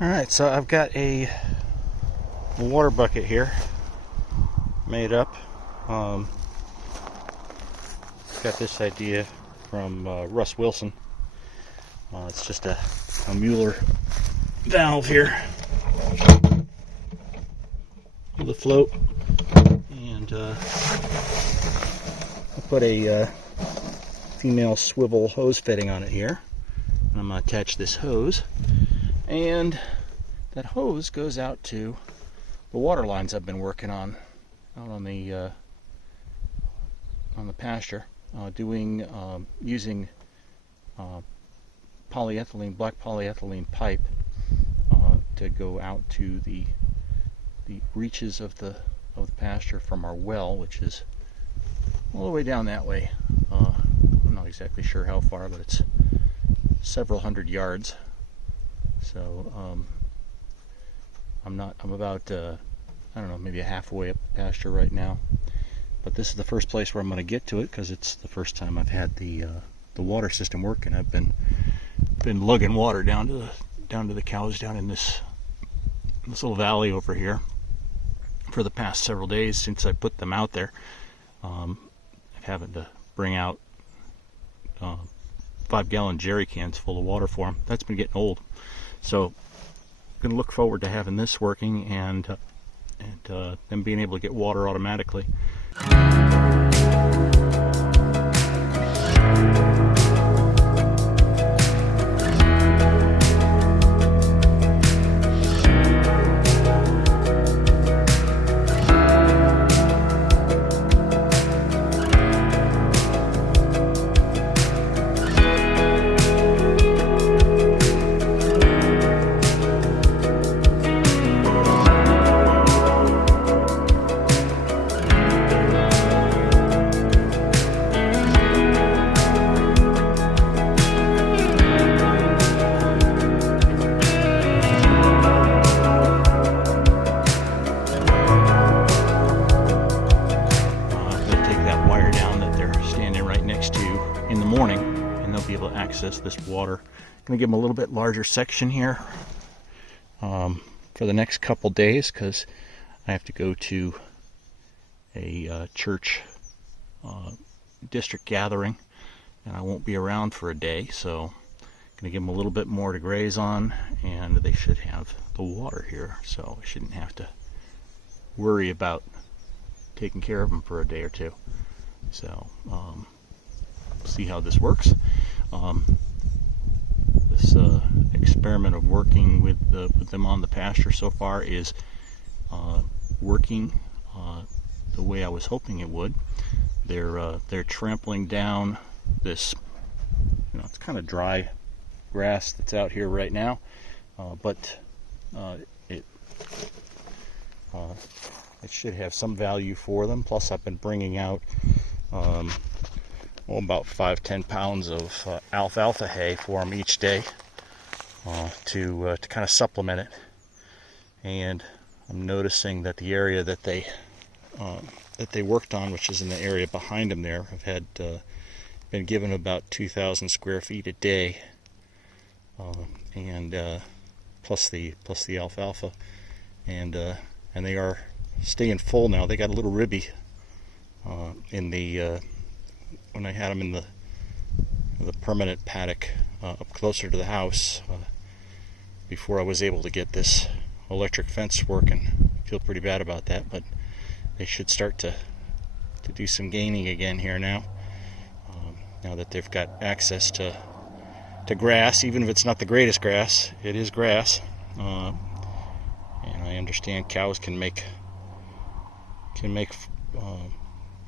Alright, so I've got a water bucket here made up. Got this idea from Russ Wilson. It's just a Mueller valve here with a float, and I put a female swivel hose fitting on it here, and I'm going to attach this hose, and that hose goes out to the water lines I've been working on out on the pasture, using black polyethylene pipe to go out to the reaches of the pasture from our well, which is all the way down that way. I'm not exactly sure how far, but it's several hundred yards. So I'm about I don't know, maybe a halfway up the pasture right now. But this is the first place where I'm going to get to it, because it's the first time I've had the water system working. I've been lugging water down to the cows down in this little valley over here for the past several days since I put them out there. I'm having to bring out 5-gallon jerry cans full of water for them. That's been getting old. So I'm going to look forward to having this working and them being able to get water automatically. In the morning, and they'll be able to access this water. I'm going to give them a little bit larger section here for the next couple days, because I have to go to a church district gathering, and I won't be around for a day, so I'm going to give them a little bit more to graze on, and they should have the water here, so I shouldn't have to worry about taking care of them for a day or two. So see how this works. This experiment of working with them on the pasture so far is working the way I was hoping it would. They're trampling down this, it's kind of dry grass that's out here right now, but it should have some value for them. Plus, I've been bringing out about 5-10 pounds of alfalfa hay for them each day to kind of supplement it. And I'm noticing that the area that they worked on, which is in the area behind them there, have had been given about 2,000 square feet a day, and plus the alfalfa, and they are staying full now. They got a little ribby in the when I had them in the permanent paddock up closer to the house before I was able to get this electric fence working. I feel pretty bad about that, but they should start to do some gaining again here now. Now that they've got access to grass, even if it's not the greatest grass, it is grass. And I understand cows can make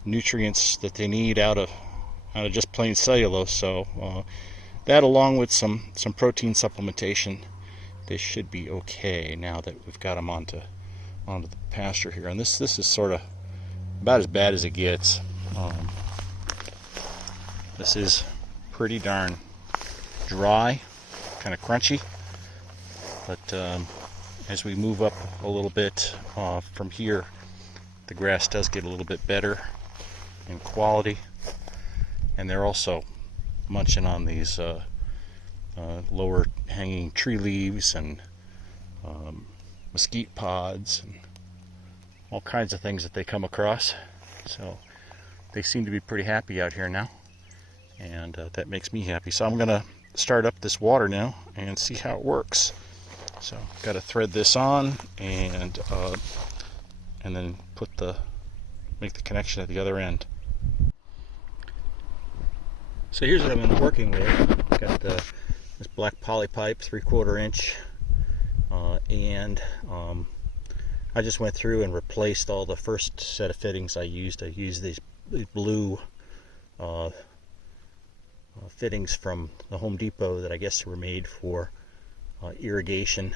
nutrients that they need out of just plain cellulose. So that, along with some protein supplementation, they should be okay now that we've got them onto the pasture here. And this is sort of about as bad as it gets. This is pretty darn dry, kind of crunchy, but as we move up a little bit from here, the grass does get a little bit better in quality, and they're also munching on these lower hanging tree leaves and mesquite pods, and all kinds of things that they come across. So they seem to be pretty happy out here now, and that makes me happy. So I'm gonna start up this water now and see how it works. So got to thread this on and then make the connection at the other end. So here's what I've been working with. Got this black poly pipe, 3/4 inch, and I just went through and replaced all the first set of fittings I used. I used these blue fittings from the Home Depot that I guess were made for irrigation,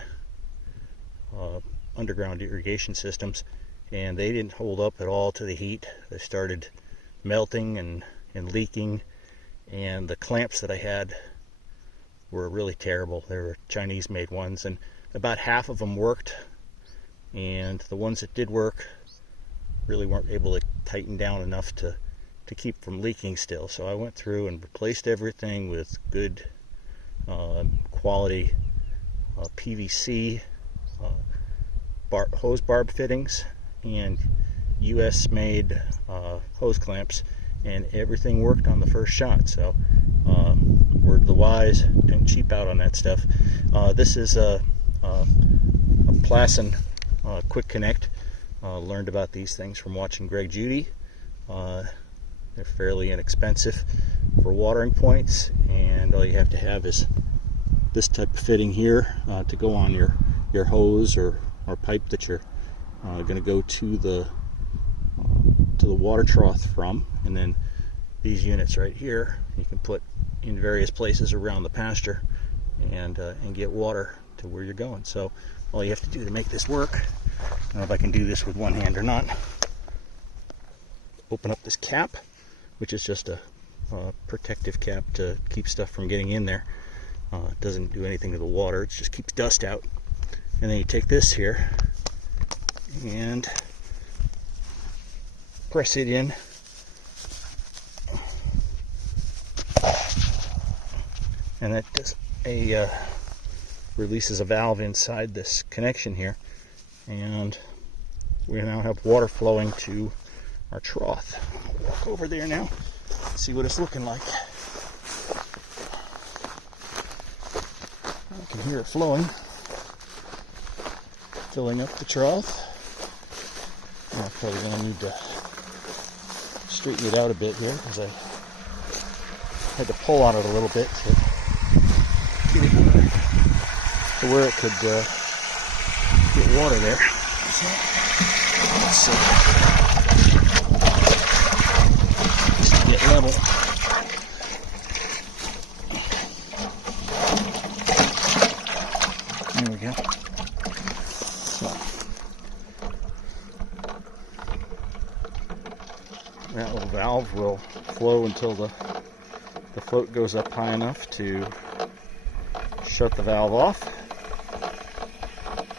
underground irrigation systems, and they didn't hold up at all to the heat. They started melting and leaking, and the clamps that I had were really terrible. They were Chinese made ones, and about half of them worked, and the ones that did work really weren't able to tighten down enough to keep from leaking still. So I went through and replaced everything with good quality PVC hose barb fittings and US made hose clamps, and everything worked on the first shot. So word of the wise, don't cheap out on that stuff. This is a Plasson quick connect. Learned about these things from watching Greg Judy. They're fairly inexpensive for watering points, and all you have to have is this type of fitting here to go on your hose or pipe that you're going to go to the water trough from, and then these units right here you can put in various places around the pasture and get water to where you're going. So all you have to do to make this work, I don't know if I can do this with one hand or not, open up this cap, which is just a protective cap to keep stuff from getting in there. It doesn't do anything to the water, it just keeps dust out. And then you take this here and press it in, and that does releases a valve inside this connection here, and we now have water flowing to our trough. I'll walk over there now, see what it's looking like. I can hear it flowing, filling up the trough. I'm probably going to need to straighten it out a bit here because I had to pull on it a little bit to get it to where it could get water there. So let's see. Just get level. There we go. So that little valve will flow until the float goes up high enough to shut the valve off,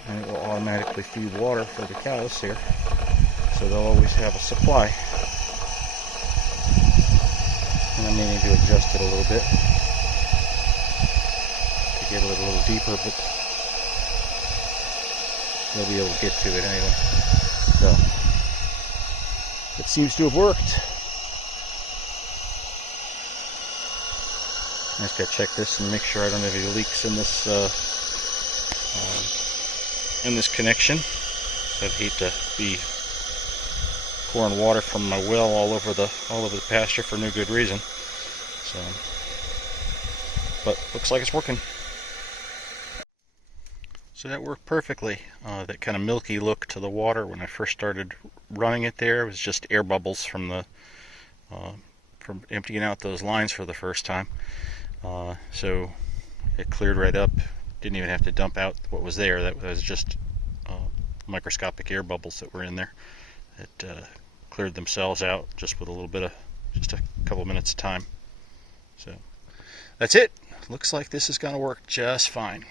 and it will automatically feed water for the cows here, so they'll always have a supply. And I may need to adjust it a little bit to get it a little deeper, but they'll be able to get to it anyway. So it seems to have worked. I just gotta check this and make sure I don't have any leaks in this connection. I'd hate to be pouring water from my well all over the pasture for no good reason. So, but looks like it's working. So that worked perfectly. That kind of milky look to the water when I first started running it there, it was just air bubbles from emptying out those lines for the first time. So it cleared right up. Didn't even have to dump out what was there. That was just microscopic air bubbles that were in there that cleared themselves out just with just a couple minutes of time. So that's it. Looks like this is going to work just fine.